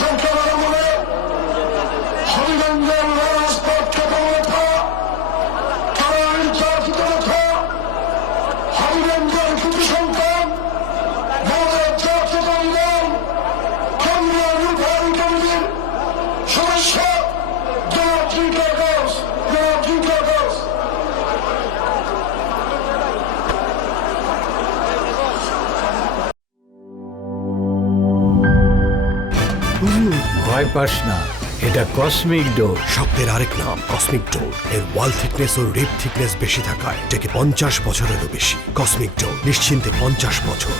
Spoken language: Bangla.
সরকারের আমলে হবিগঞ্জের রাজপথ কাঠামোথা তারা নির্যাতিত কথা হবিগঞ্জের কিছু সন্তান আমাদের জাতীয় দল কেন্দ্রীয় নির্বাহী কমিটির সদস্য জনাব জিঙ্কার ঘোষ ভয় পাস না, এটা কসমিক ডোজ। শব্দের আরেক নাম কসমিক ডোর। এর ওয়াল থিকনেস ও রিপ থিকনেস বেশি থাকায় এটাকে 50 বছরেরও বেশি। কসমিক ডোর, নিশ্চিন্তে 50 বছর।